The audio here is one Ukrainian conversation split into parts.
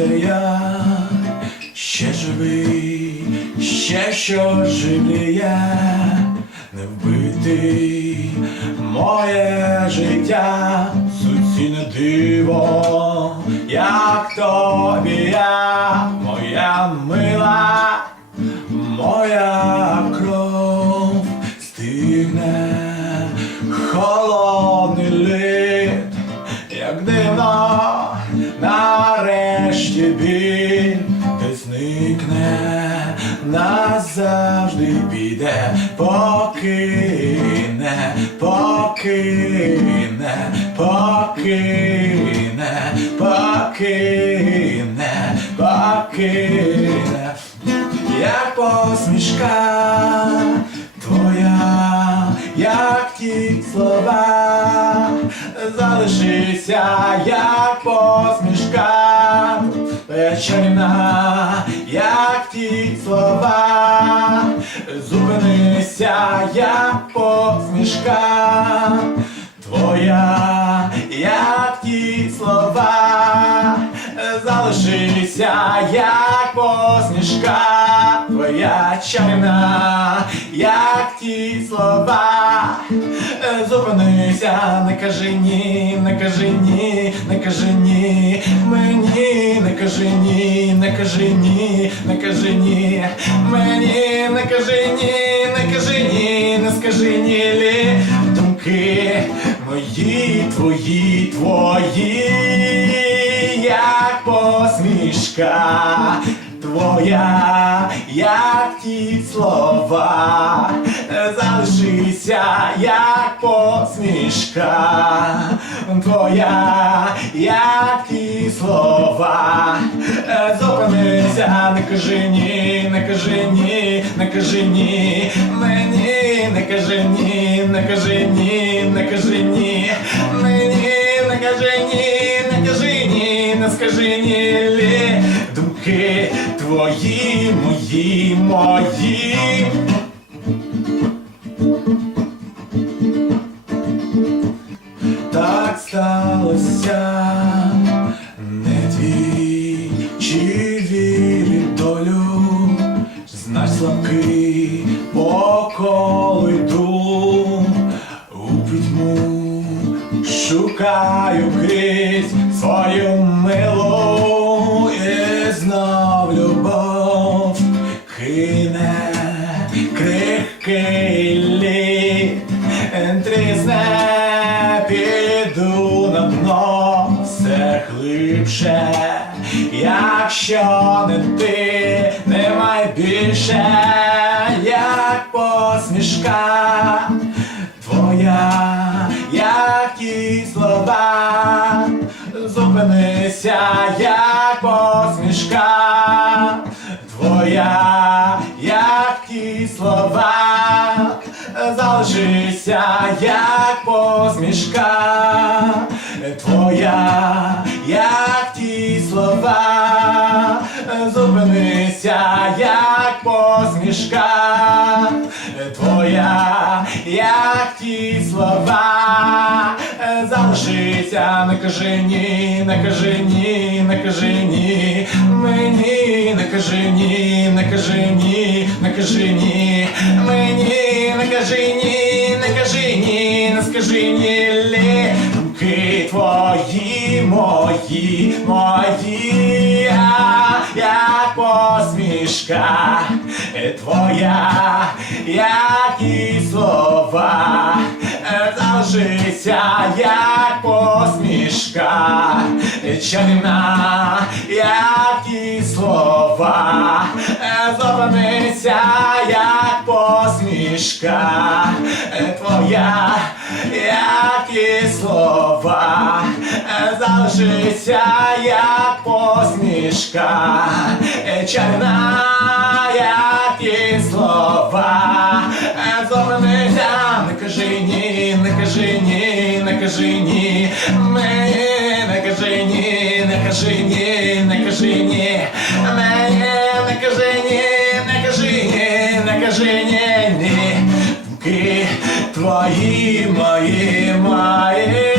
Прокинувся я, ще живий, ще що живіє, не вбитий моє життя, суцільне диво, як тобі я, моя мила, назавжди піде, покине, покине, покине, покине, покине, як посмішка твоя, як ті слова, залишися, як посмішка, чарівна, як ті слова, зупинися, як посмішка, твоя, як ті слова, залишися, як посмішка, твоя чарівна, як ті слова, зупинися, не кажи ні, не кажи ні, не кажи ні, мені, не кажи ні, не кажи ні, не ні, мені, не кажи ні, не ні, не скажи ні, лі, думки мої, твої, твої, як посмішка твоя, як ті слова, залишися, як посмішка. Твоя, як ті слова, зупинися, не кажи ні, не кажи ні, не кажи ні, мені, не кажи ні, не кажи ні, не кажи ні, мені, не кажи ні, не кажи ні, не скажи ні, думки твої, мої, мої. Так сталося, не твій, чи вірить долю, знать слабкий по колу йду, у пітьму шукаю піду на дно все глибше, якщо не ти, немає більше, як посмішка твоя, як ті слова, зупинися, як посмішка твоя, як ті слова, залишися, як посмішка. Твоя, як ті слова, зупинися, як посмішка. Твоя, як ті слова, залишися, не кажи ні, не кажи ні, не кажи ні, мені, не кажи ні, не кажи ні, не кажи ні, мені, не кажи ні, ні, не скажи ні, лі, думки твої, мої, мої, як посмішка твоя, як і слова, залишися, як посмішка, чарівна, як і слова, зупинися, як посмішка. Твоя, як і слова, залишися, як посмішка, чарівна, як і слова, зупинися, не кажи ні, не кажи ні, не кажи ні, не кажи ні, не кажи ні, не кажи ні, твої, мої, мої,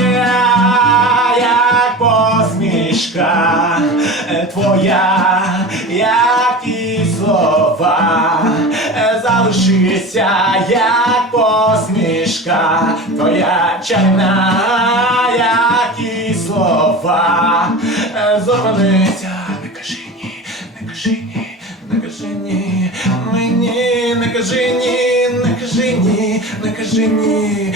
як посмішка. Твоя, як і слова, залишися, як посмішка, твоя чайна, як і слова, зупинися, не кажи ні, не кажи ні, не кажи ні, мені не кажи ні, не